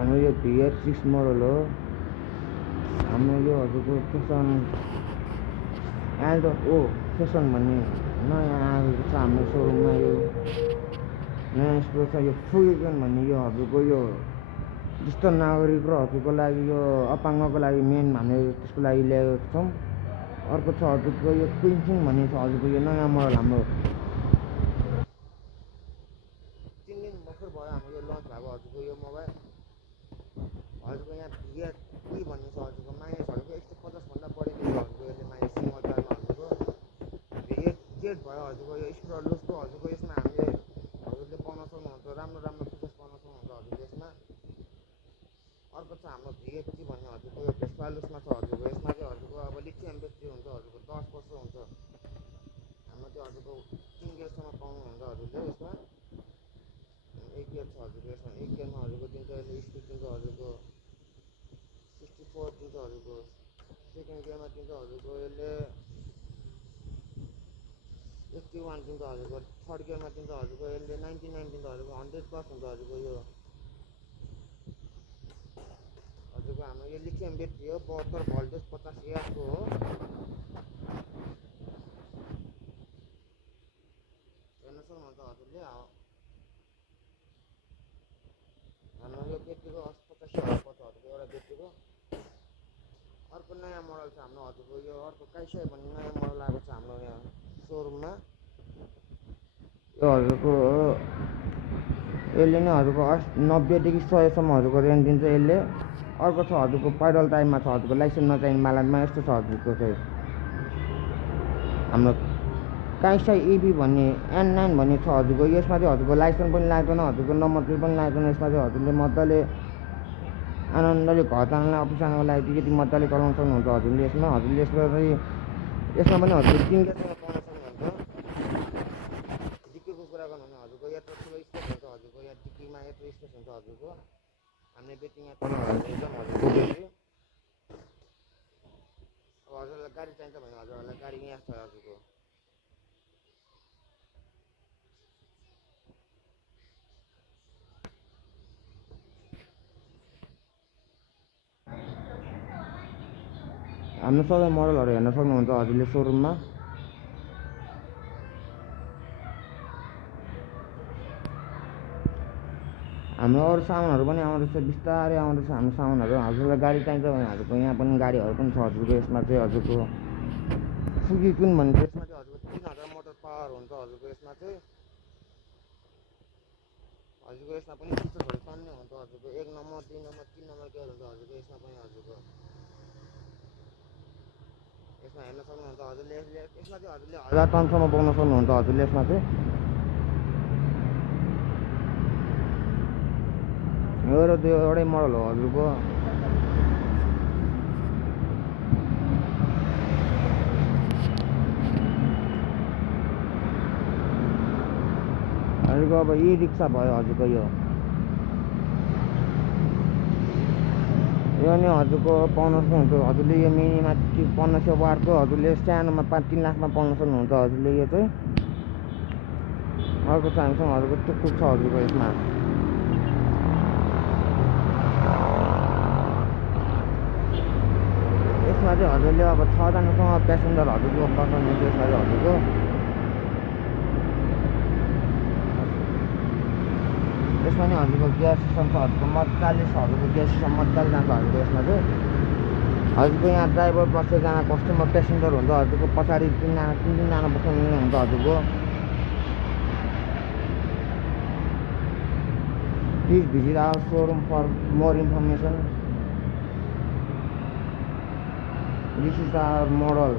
हाम्रो यो VX6 model हो। हाम्रो यो हजुरको फेसन एल्टो ओ फेसन भन्ने नयाँ आएको छ हाम्रो सोरुममा। यो नयाँ स्टोर छ यो फुगेकन भन्ने। यो हजुरको यो ज्येष्ठ नागरिक र हजुरको लागि यो अपाङ्गको लागि मेन हामीले त्यसको लागि ल्याएको छौँ। अर्को छ हजुरको यो क्विन्सिङ भन्ने छ हजुरको यो नयाँ मोडल हाम्रो 3 दिन भर्खर भयो हाम्रो यो लन्च भएको हजुरको यो मोबाइल। हजुरको यहाँ VX3 भन्ने छ हजुरको माइलेज हजुरको 150 भन्दा बढी दिन्छ हजुरको यसले माइलेज सिङ्गल टायरमा हजुरको। VX8 भयो हजुरको यो स्पिडर लुजको हजुरको यसमा हामीले हजुरले पाउन सक्नुहुन्छ राम्रो राम्रो फिचर्स पाउन सक्नुहुन्छ हजुरले यसमा। अर्को छ हाम्रो VX3 भन्ने हजुरको यो भेस्पा लुजमा छ हजुरको। यसमा चाहिँ हजुरको अब लिथियम ब्याट्री हुन्छ हजुरको 10 वर्ष हुन्छ। हाम्रो त्यो हजुरको 3 गियरसम्म पाउनुहुन्छ हजुरले यसमा। 1 गियर छ हजुरको यसमा। 1 गियरमा हजुरको दिन्छ यसले स्पिड दिन्छ हजुरको 64 दिन्छ हजुरको। सेकेन्ड गियरमा दिन्छ हजुरको यसले 81 दिन्छ हजुरको। थर्ड गियरमा दिन्छ हजुरको यसले 99 दिन्छ हजुरको। 100+ हुन्छ हजुरको यो हजुरको हाम्रो यो लिथियम ब्याट्री हो 72 भोल्टेज 50 एम्पको हो। हेर्न सक्नुहुन्छ हजुरले। हाम्रो यो ब्याट्रीको 85 हजार पर्छ हजुरको एउटा ब्याट्रीको। अर्को नयाँ मोडल छ हाम्रो हजुरको यो अर्को काइसाई भन्ने नयाँ मोडल आएको छ हाम्रो यहाँ सोरुममा। यो हजुरको यसले नै हजुरको 90 देखि 100 सम्म हजुरको रेन्ज दिन्छ यसले। अर्को छ हजुरको पैडल टाइपमा छ हजुरको लाइसेन्स नचाहिने मालामा यस्तो छ हजुरको चाहिँ हाम्रो काइसाई EV भन्ने N9 भन्ने छ हजुरको। यसमा चाहिँ हजुरको लाइसेन्स पनि लाग्दैन हजुरको नम्बर प्लेट पनि लाग्दैन। यसमा चाहिँ हजुरले मजाले आनन्दले घर जानलाई अफिस जानको लागि टिकट मजाले चलाउन सक्नुहुन्छ हजुरले यसमा। हजुरले यसमा पनि हजुरले 3 गियरसम्म पाउन सक्नुहुन्छ। डिक्कीको कुरा गर्नु भने हजुरको यत्रो ठुलो स्पेस हुन्छ हजुरको। यहाँ डिक्कीमा यत्रो स्पेस हुन्छ हजुरको। हामीले ब्याट्री यहाँ चलाउन एकदम हजुरको ब्याट्री। अब हजुरलाई गाडी चाहिन्छ भने हजुरहरूलाई गाडी यहाँ छ हजुरको। हाम्रो सबै मोडलहरू हेर्न सक्नुहुन्छ हजुरले सोरुममा। हाम्रो अरू सामानहरू पनि आउँदैछ बिस्तारै आउँदैछ हाम्रो सामानहरू। हजुरलाई गाडी चाहिन्छ भने हजुरको यहाँ पनि गाडीहरू पनि छ हजुरको। यसमा चाहिँ हजुरको फुगेकन भन्ने यसमा चाहिँ हजुरको 3000 मोटर पावर हुन्छ हजुरको। यसमा चाहिँ हजुरको यसमा पनि फिचर्सहरू टन्नै हुन्छ हजुरको। 1 नम्बर 2 नम्बर 3 नम्बर गियर हुन्छ हजुरको यसमा पनि हजुरको। यसमा हेर्न सक्नुहुन्छ हजुरले। यसमा चाहिँ हजुरले 1000 टनसम्म बोक्न सक्नुहुन्छ हजुरले यसमा चाहिँ। यो त्यो एउटै मोडल हो हजुरको। हजुरको अब ई-रिक्सा भयो हजुरको यो नि हजुरको पाउन सक्नुहुन्छ हजुरले। यो मिनीमा 1500 वाटको हजुरले सानोमा 3 लाखमा पाउन सक्नुहुन्छ हजुरले यो चाहिँ। अर्को छ हामीसँग हजुरको टुकटुक छ हजुरको यसमा। यसमा चाहिँ हजुरले अब 6 जनासम्म प्यासेन्जर हजुरको बस्नुहुन्छ यसमा चाहिँ हजुरको। यसमा नि हजुरको गियर सिस्टम छ हजुरको मजाले छ हजुरको। गियर सिस्टम मजाले जान्छ हजुरको यसमा चाहिँ। हजुरको यहाँ ड्राइभर प्लस 1 जना कस्टमर प्यासेन्जर हुन्छ हजुरको। पछाडि 3 जना बस्नु हुन्छ हजुरको। Please visit our showroom for more information. This is our model.